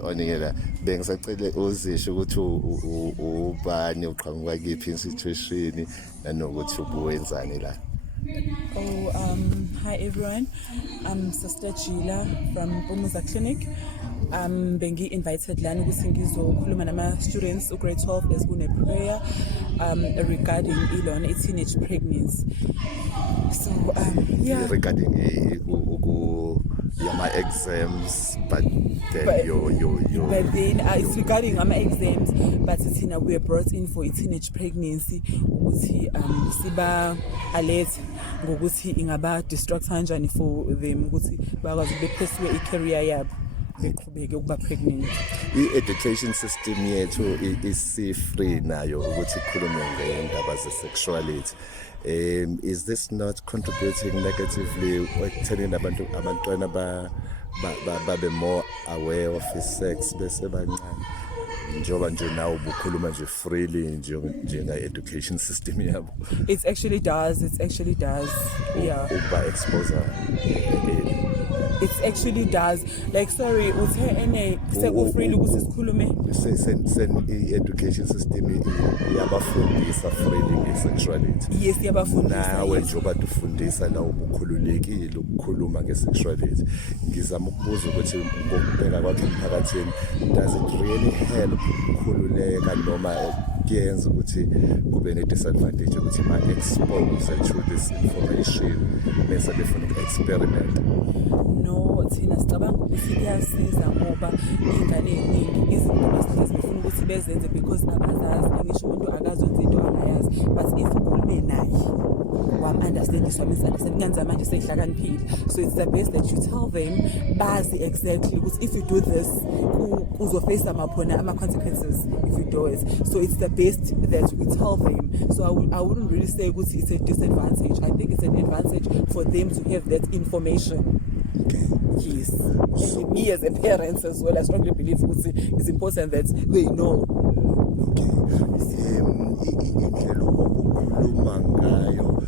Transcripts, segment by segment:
oningela bengisacela uzisho ukuthi ubani uqhamuka kiphi institution nanokuthi ubuyenzani la. Hi everyone. I'm Sister Gila from Umuza Clinic. Bengi invited lana ukuthi ngizokhuluma nama students grade 12 as kune prayer regarding ilona teenage pregnancy. So yeah, regarding my exams, but then but then it's regarding my exams, but it's in we are brought in for a teenage pregnancy ukuthi siba alert ngokuthi ingaba distract kanjani for them ukuthi bakwazi bepursue i-career yabo beqhubeke ukuba pregnant. I-education system yethu is free nayo ukuthi ikhulume ngendaba ze-sexuality. Is this not contributing negatively ekutheni abantwana babe more aware of sex bese bancane njoba nje nawo ubukhuluma nje freely njenga-education system yabo? It actually does. Yeah, ukuba exposure it actually does. Like sorry uthe ene sekufreely ukuthi sikhulume i-education system iyabafundisa freely nge-sexuality. Yes, iyabafundisa. Nawe njoba ufundisa la ubukhululekile ukukhuluma nge-sexuality. Ngizama ukubuza ukuthi ngokubheka kwakhe emphakathini, does it really help ukukhululeka noma kuyenza ukuthi kube ne-disadvantage ukuthi ma-expose to this information bese befuna uku-experiment? No, thina sicabanga ukuthi kuyasiza ngoba ingane eziningi izinto ezifuna ukuthi bezenze because abazazi, angisho umuntu akazonza into angayazi, but if ukhulume naye wam-understandiswa misunderstanding ngenza manje seyihlakaniphile. So it's the best that you tell them bazi exactly ukuthi if you do this uzofacea maphona ama-consequences if you do it. So it's the best that we tell them. So I wouldn't really say ukuthi it's a disadvantage. I think it's an advantage for them to have that information. Okay. Yes. And me as a parent as well, I strongly believe it's important that they know. Okay. Indlela obukhuluma ngayo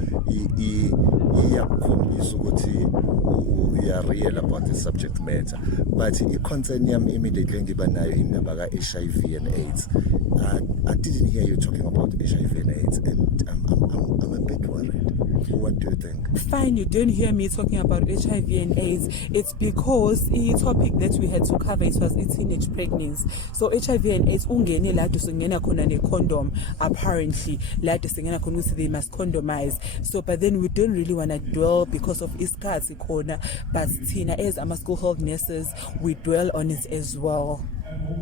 iyakhombisa ukuthi we are real about the subject matter, but i-concern yami immediately ngiba nayo indaba ka-HIV and AIDS. I didn't hear you talking about HIV and AIDS, and I'm a bit worried. What do you think? Fine, you didn't hear me talking about HIV and AIDS. It's because the topic that we had to cover, it was teenage pregnancy. So HIV and AIDS ungene la dusingena khona ne-condom, apparently la dusingena khona ukuthi they must condomize. So but then we don't really want to dwell because of isikhathi khona, but thina as ama-school health nurses we dwell on it as well,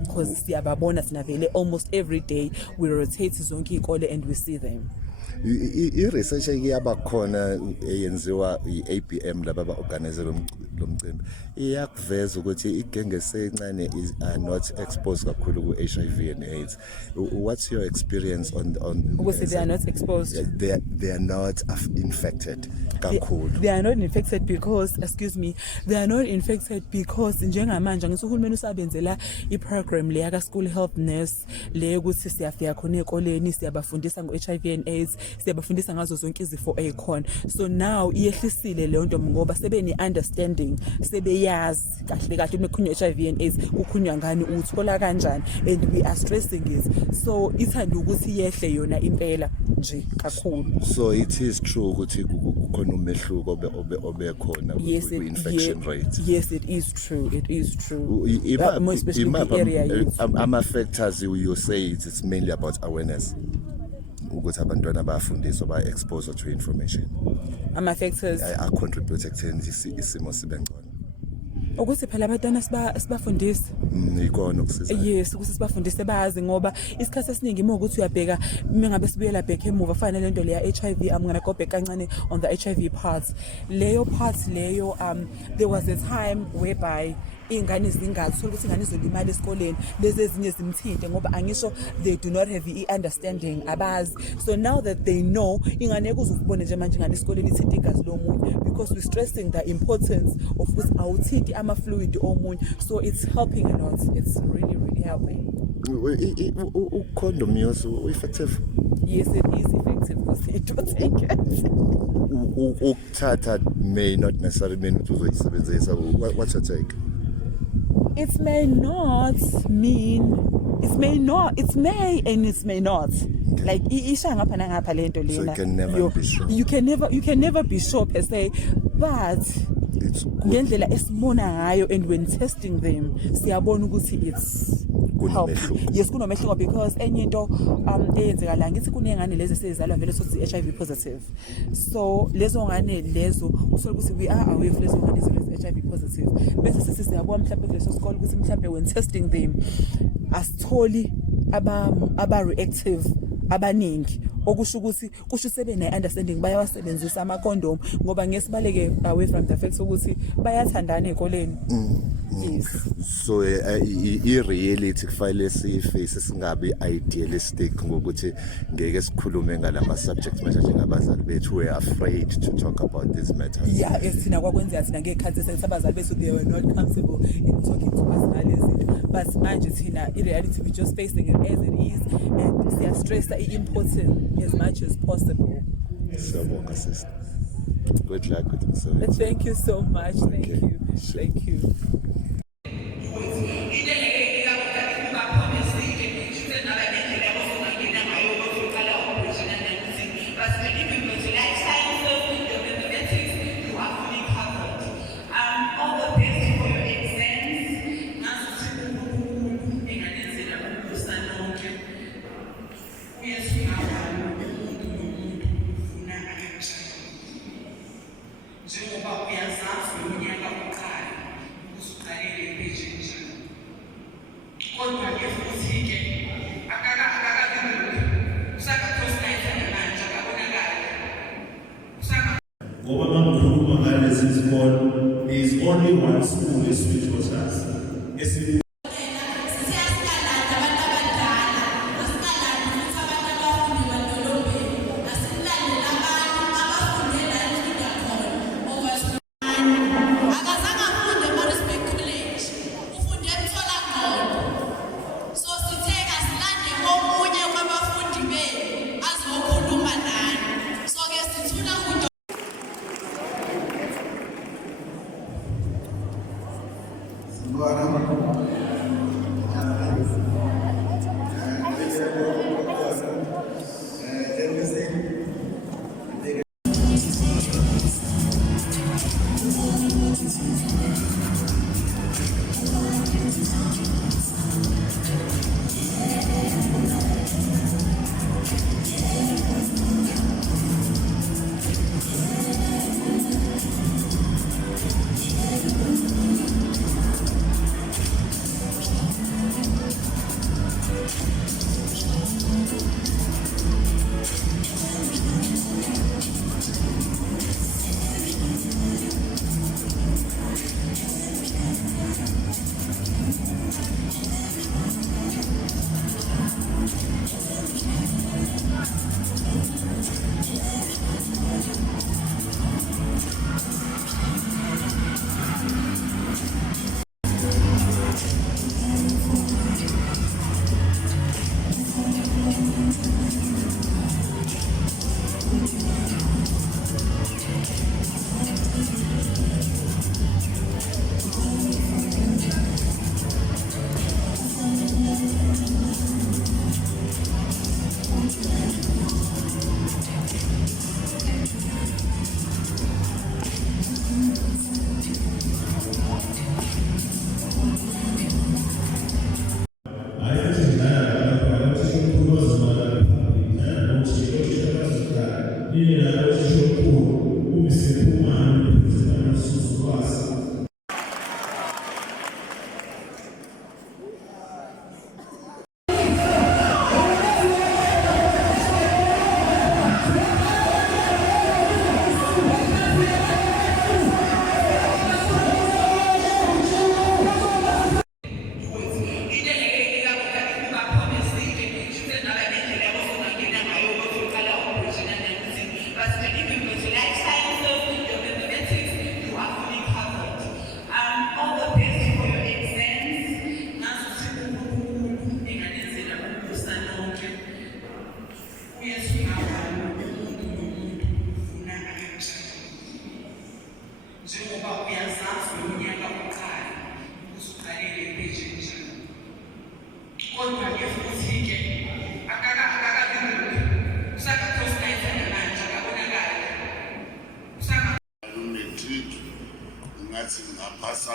because siyababona sinavele almost every day we rotate zonke ikole and we see them. I-research iyaba khona eyenziwa i-ABM laba ba-organize lo mcimbi iyakuveza ukuthi igenge esencane are not exposed kakhulu ku-HIV and AIDS. What's your experience on they are not exposed? They are not infected kakhulu. They are not infected because, they are not infected because njengamanje ngithi uhulumeni usabenzela i-program le yaka school health nurse le ukuthi siyafika khona ekoleni siyabafundisa ngo-HIV and AIDS, siyabafundisa ngazo zonke izifo ezikhona. So now iyehlisile leyo nto ngoba sebeni-understanding, sebeyazi kahle kahle mekukhulunywa HIV and AIDS kukhulunywa ngani, uthola kanjani, and we are stressing it. So ithanda ukuthi yehle yona impela nje kakhulu. So it is true ukuthi kukhona umehluko obekhona ku-infection rate. Yes, it is true. More especially in the area. Factors you say it's mainly about awareness. Ukuthi abantwana bayafundiswa ba-expose to information. Ama-factors a-contribute ekutheni isimo sibe ngcono. ukuthi phela abantwana sibafundise. Ikona ukusiza. Yes, ukuthi sibafundise bazi ngoba isikhathi esiningi uma ukuthi uyabheka mengabe sibuyela back emuva fana lento le ya HIV, I'm going to go back kancane on the HIV part. Leyo part leyo there was a time whereby ingane zingathola ukuthi ingane izolimala esikoleni lezi ezinye zimthinte ngoba angisho they do not have the understanding abazi. So now that they know, ingane kuzukubone nje manje ingane esikoleni ithinta igazi lomunye because we stressing the importance of ukuthi awuthinti ama-fluid omunye. So it's helping a lot. It's really helping. Condom use effective? Yes, it is effective because they don't take it. Ukuthatha may not necessarily mean uzoyisebenzisa. What's your take? it may not mean, it may and it may not. Like isha ngapha nangapha lento lena. So you can never be sure. You can never be sure per se, but It's good. ngendlela esibona ngayo, and when testing them siyabona ukuthi it's helpful. Yes, kunomehluko because enye into eyenzeka la ngithi kunengane lezi sezizalwa vele sokuthi HIV positive. So lezo ngane lezo usole ukuthi we are aware of lezo ngane lezi HIV positive. Bese sisi siyabona mhlawumbe kuleso sikole ukuthi mhlawumbe when testing them asitholi aba reactive abaningi, okusho ukuthi kusho sebe ne understanding bayawasebenzisa ama condom ngoba ngesibaleke away from the facts ukuthi bayathandana ezikoleni. Yes. So i-reality kufanele siyiface singabi idealistic ngokuthi ngeke sikhulume ngalama subjects manje njengabazali bethu we are afraid to talk about these matters. Yeah, esithina kwakwenzeka thina ngekhathi sesabazali bethu they were not comfortable in talking to us ngalezi, but manje thina i-reality we just facing it as it is, and siya stress i-important as much as possible. Siyabonga sister. Good luck with the Thank you so much. Thank you. Sure. Thank you. Njengoba uyazazi nonyaka oqala usuqalile page kodwa ke futhi-ke akakabi usaka-crossnight manje akabonakali ngoba mangikhuluma ngalezi zikolo, there is only one school eswitchwaters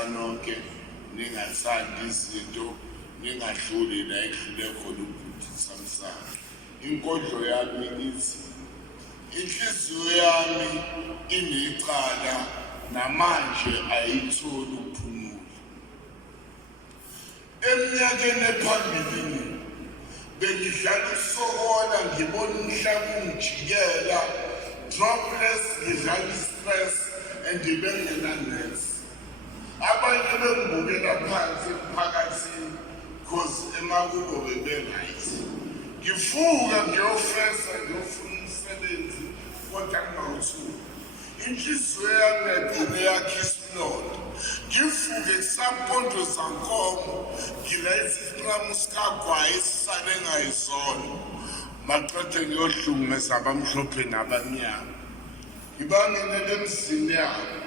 sanonke ningathandi izinto ningadluli la ekudlule khona ubhuti Samsana. Inkondlo yami ithi inhliziyo yami inecala namanje ayitholi ukuphumula. Eminyakeni ephambilini bengidlala usokola ngibona umhlaba ungijikela, dropless ngidlala istress and bengenanethi. Abanye bengibukela phansi emphakathini cause emakubo bebe-right. Ngifuka ngiyofesa ngiyofuna umsebenzi kodwa ngingawutholi. Inhliziyo yami yagcina yakha isilonda. Ngivuke kusampondo zankomo ngilayitha isiqamu sikagwayi esisale ngayizona. Maqede ngiyohlungumeza abamhlophe nabamnyama. Ngibangenele emzini yabo.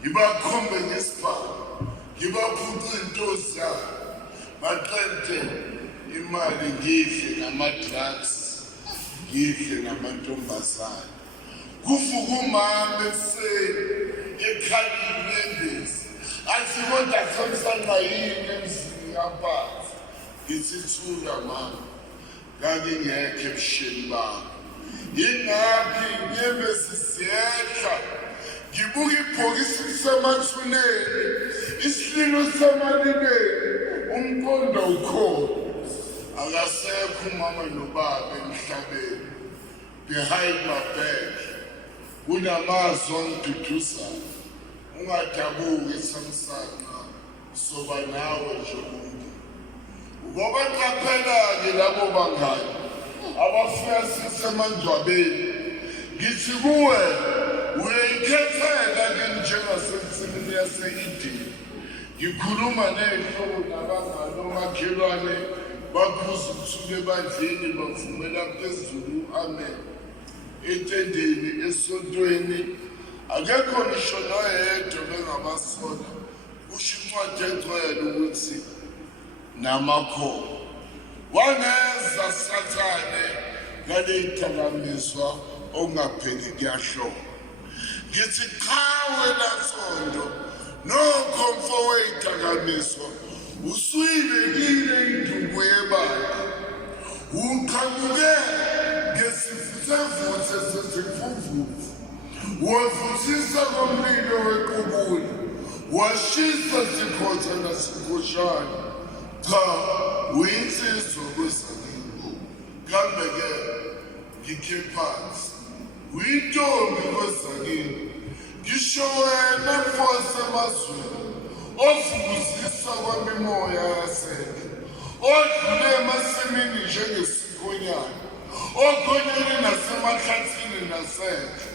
Ngibakhombe ngesibhamu. Ngibaphuce intozi yabo. Maqede imali ngidle nama-drugs, ngidle namantombazane. Kuvuka umama ekuseni ekhalini yembezi athi kodwa Samsana yini emzini kaphansi. Ngithi thula mama, ngangingekho ebusheni bami. Yingakho inyembezi ziyehla ngibuka ibhokisi lisemathuneni, isililo semalibeni, umqondo ukhona. Akasekho umama nobaba emhlabeni. Behind my back kunamazwi angiduduzayo. Ungadabuki Samsana, soba nawe nje umuntu. Ngoba qaphela-ke labo bangani abafika sisemangcwabeni. Ngithi kuwe uyayikhethela-ke njengasensimini yase-Edeni. Ngikhuluma ney'hlobo nabangani omakhelwane baphuza ukusuka ebandleni bavumela phezulu amen. Etendeni esontweni akekho ngisho noyedwa bengabasola. Kusho incwadi engcwele ukuthi namakhono wangeza Sathane ngaley'dakamizwa okungapheli kuyahlola. Ngithi cha wena Sonto nokhomfo wey'dakamizwa usuyibekile induku yebala. Uqhamuke ngesivuthavuthe sezimfumvuvu, wavuthisa komlilo wequbula, washisa sikhotha nasikhoshana. Cha uyinsizwa kwezakini, kambe-ke ngikhe phansi uyintombi kwezakini. Ngisho wena mfose emazweni ofukuzisa kwamimoya yasendle, odlule emasimini njengesikhonyana, okhonyene nasemahlathini nasendle,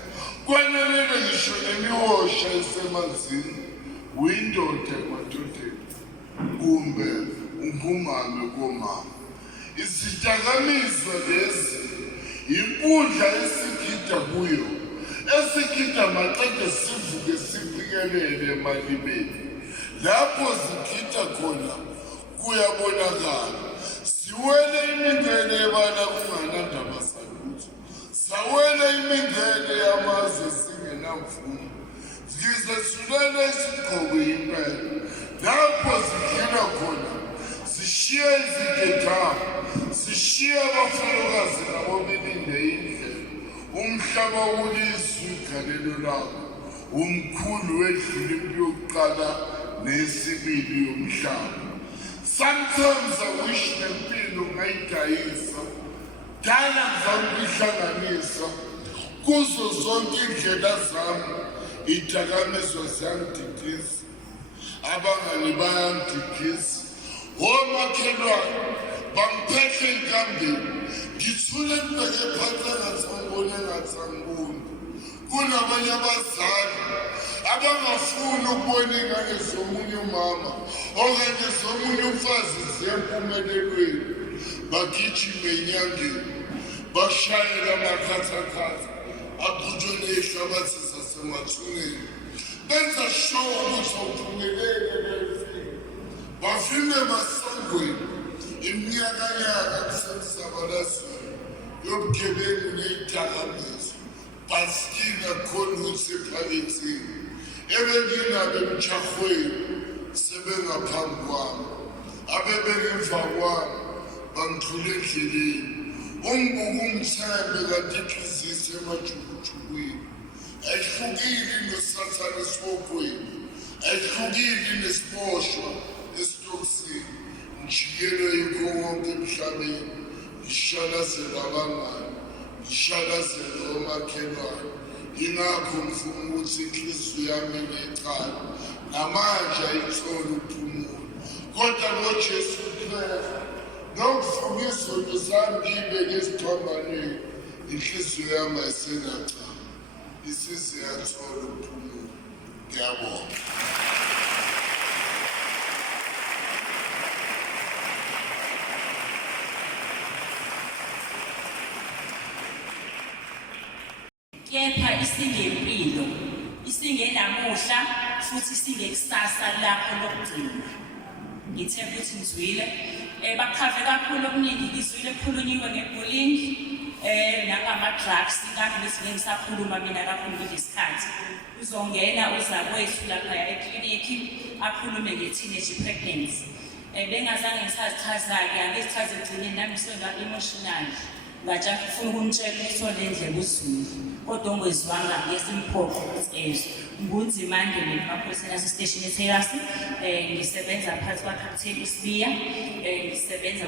kwenelele ngisho nemihosha esemanzini. Uyindoda emadodeni kumbe ungumame komama. Izidakamizwa lezi inkundla esigida kuyo, esigida maqede sivuke siqikelele emalibeni. Lapho zigida khona kuyabonakala. Siwele imingene ebala kunganandaba salutho. Sawele imingene yamazwe singenamvumo. Zizesulele isigqoko impela. Lapho zidlula khona zishiye izigedama, zishiye abafelokazi nabo belinde indlela. Umhlaba ulizwe igalelo lakho, umkhulu wedlula impilo yokuqala nesibili yomhlaba. Sometimes I wish nempilo ngayidayisa, dala ngizama ukuyihlanganisa. Kuzo zonke indlela zami idakamizwa ziyangididisa, abangani bayangididisa, omakhelwane bangiphethe enkambeni. Ngithule ngibheke phansi engathi angibone engathi angiboni. Kunabanye abazali abangafuni ukubona ingane zomunye umama okanye zomunye umfazi ziyempumelelweni. Bagijime enyangeni, bashayele amakhathakhatha aqhutshwe ney'hlabathi zasemathuneni. Benza sure ukuthi awuphumelele lelifika. Bafike emasangweni iminyakanyaka kusemsabalazweni yobugebengu ney'dakamizwa. Basikinga khona ukuthi ephaketheni ebenginabo emtshahweni sebengaphambi kwami abebengemva kwami bangidlula endleleni umbuka umthembe kanti inhliziyo emajukujukwini ayihlukile nosathane esibokweni ayihlukile nesiboshwa esitokisini njikelo yikho wonke emhlabeni ngishalazela abangani ngishalazela omakhelwane ingakho ngifuna ukuthi inhliziyo yami inecala namanje ayitholi ukuphumula kodwa ngoJesu kuphela nokuvuma izono zami ngiyibeke esiphambanweni inhliziyo yami ayisenacala isize yathola ukuphumula ngiyabonga. Kepha isingempilo isingenamuhla futhi isingekusasa lakho lokugcina ngithemba ukuthi ngizwile bakhave kakhulu okuningi ngizwile kukhulunyiwe ngebullying nangama-drugs kanti bese ngisakhuluma mina kakhulu ngesikhathi uzongena uzakwethu lapha eklinikhi akhulume nge-teenage pregnancy bengazange ngisazichaza-ke angizichaze ekugcineni nami ngisenga-emotional ngatsha ufuna ukumtshela ukuthi olendlela uzwile kodwa ongezwanga ngesimphoqo ukuthi ezwe ngunzimande nemaphoyiseni asesiteshini eThekwini ngisebenza phakathi kwaKapteni uSibiya ngisebenza